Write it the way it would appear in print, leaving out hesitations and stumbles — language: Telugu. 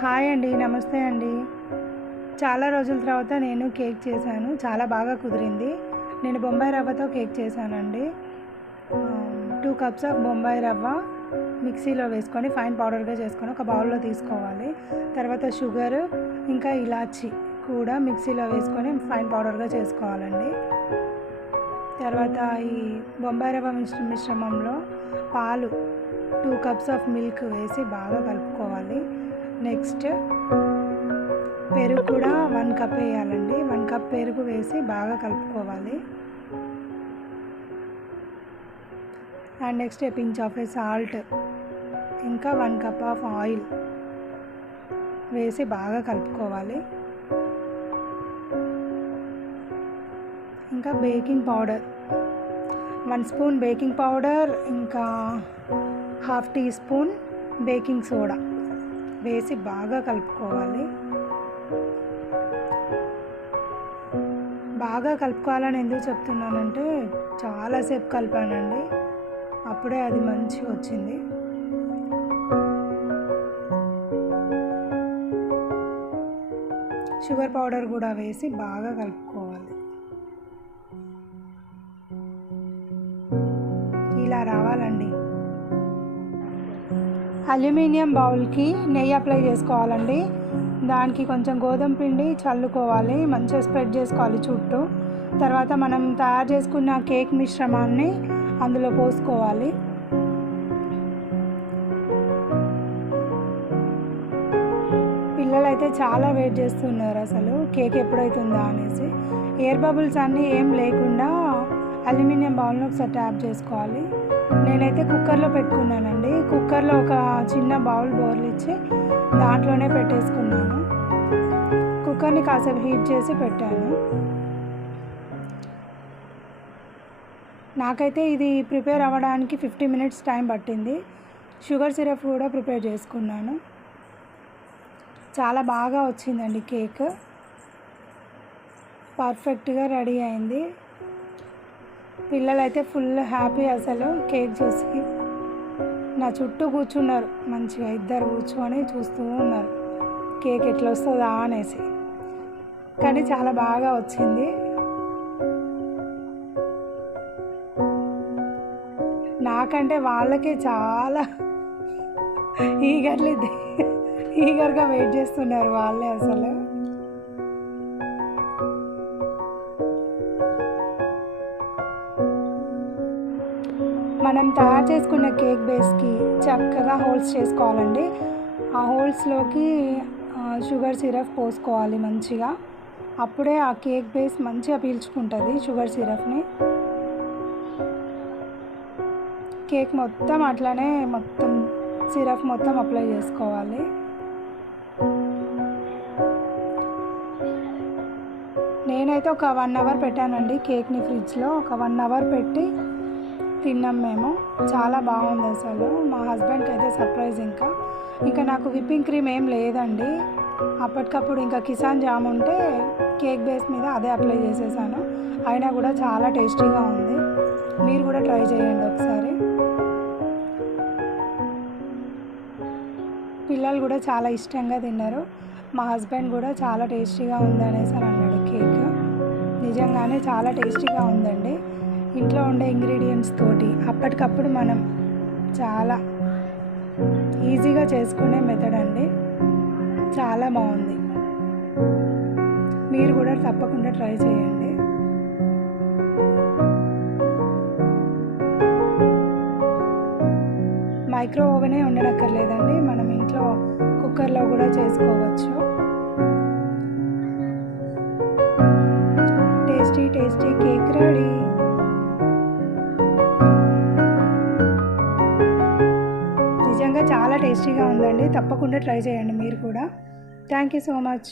హాయ్ అండి, నమస్తే అండి. చాలా రోజుల తర్వాత నేను కేక్ చేశాను. చాలా బాగా కుదిరింది. నేను బొంబాయి రవ్వతో కేక్ చేశానండి. 2 కప్స్ ఆఫ్ బొంబాయి రవ్వ మిక్సీలో వేసుకొని ఫైన్ పౌడర్గా చేసుకొని ఒక బౌల్లో తీసుకోవాలి. తర్వాత షుగర్ ఇంకా ఇలాచి కూడా మిక్సీలో వేసుకొని ఫైన్ పౌడర్గా చేసుకోవాలండి. తర్వాత ఈ బొంబాయి రవ్వ మిశ్రమంలో పాలు 2 కప్స్ ఆఫ్ మిల్క్ వేసి బాగా కలుపుకోవాలి. నెక్స్ట్ పెరుగు కూడా 1 కప్ వేయాలండి. 1 కప్ పెరుగు వేసి బాగా కలుపుకోవాలి. And next pinch of salt ఇంకా 1 కప్ ఆఫ్ ఆయిల్ వేసి బాగా కలుపుకోవాలి. ఇంకా baking powder 1 spoon baking powder ఇంకా 1/2 టీ స్పూన్ బేకింగ్ సోడా వేసి బాగా కలుపుకోవాలి. బాగా కలుపుకోవాలని ఎందుకు చెప్తున్నానంటే చాలాసేపు కలిపానండి, అప్పుడే అది మంచిగా వచ్చింది. షుగర్ పౌడర్ కూడా వేసి బాగా కలుపుకోవాలి. ఇలా రావాలండి. అల్యూమినియం బౌల్కి నెయ్యి అప్లై చేసుకోవాలండి. దానికి కొంచెం గోధుమ పిండి చల్లుకోవాలి, మంచిగా స్ప్రెడ్ చేసుకోవాలి చుట్టూ. తర్వాత మనం తయారు చేసుకున్న కేక్ మిశ్రమాన్ని అందులో పోసుకోవాలి. పిల్లలైతే చాలా వెయిట్ చేస్తున్నారు అసలు కేక్ ఎప్పుడైతుందా అనేసి. ఎయిర్ బబుల్స్ అన్నీ ఏం లేకుండా అల్యూమినియం బౌల్ని ఒకసారి ట్యాప్ చేసుకోవాలి. నేనైతే కుక్కర్లో పెట్టుకున్నానండి. కుక్కర్లో ఒక చిన్న బౌల్ బోర్లిచ్చి దాంట్లోనే పెట్టేసుకున్నాను. కుక్కర్ని కాసేపు హీట్ చేసి పెట్టాను. నాకైతే ఇది ప్రిపేర్ అవ్వడానికి 50 మినిట్స్ టైం పట్టింది. షుగర్ సిరప్ కూడా ప్రిపేర్ చేసుకున్నాను. చాలా బాగా వచ్చిందండి కేక్, పర్ఫెక్ట్గా రెడీ అయింది. పిల్లలైతే ఫుల్ హ్యాపీ అసలు కేక్ చూసి. నా చుట్టూ కూర్చున్నారు, మంచిగా ఇద్దరు కూర్చొని చూస్తూ ఉన్నారు కేక్ ఎట్లా వస్తుందా అనేసి. కానీ చాలా బాగా వచ్చింది. నాకంటే వాళ్ళకే చాలా ఈగర్గా వెయిట్ చేస్తున్నారు వాళ్ళే అసలు. మనం తయారు చేసుకున్న కేక్ బేస్కి చక్కగా హోల్స్ చేసుకోవాలండి. ఆ హోల్స్లోకి షుగర్ సిరప్ పోసుకోవాలి మంచిగా. అప్పుడే ఆ కేక్ బేస్ మంచిగా పీల్చుకుంటుంది షుగర్ సిరప్ని. కేక్ మొత్తం అట్లానే మొత్తం సిరప్ మొత్తం అప్లై చేసుకోవాలి. నేనైతే ఒక 1 అవర్ పెట్టానండి కేక్ని ఫ్రిడ్జ్లో. ఒక 1 అవర్ పెట్టి తిన్నాం మేము. చాలా బాగుంది అసలు. మా హస్బెండ్కి అయితే సర్ప్రైజ్. ఇంకా నాకు విప్పింగ్ క్రీమ్ ఏం లేదండి. అప్పటికప్పుడు ఇంకా కిసాన్ జామ్ ఉంటే కేక్ బేస్ మీద అదే అప్లై చేసేసాను. అయినా కూడా చాలా టేస్టీగా ఉంది. మీరు కూడా ట్రై చేయండి ఒకసారి. పిల్లలు కూడా చాలా ఇష్టంగా తిన్నారు. మా హస్బెండ్ కూడా చాలా టేస్టీగా ఉంది అనేసి అని అన్నాడు. కేక్ నిజంగానే చాలా టేస్టీగా ఉందండి. ఇంట్లో ఉండే ఇంగ్రీడియంట్స్ తోటి అప్పటికప్పుడు మనం చాలా ఈజీగా చేసుకునే మెథడ్ అండి. చాలా బాగుంది. మీరు కూడా తప్పకుండా ట్రై చేయండి. మైక్రో ఓవెనే ఉండనక్కర్లేదండి, మనం ఇంట్లో కుక్కర్లో కూడా చేసుకోవచ్చు. Tasty cake ready. నిజంగా చాలా టేస్టీగా ఉందండి. తప్పకుండా ట్రై చేయండి మీరు కూడా. Thank you so much.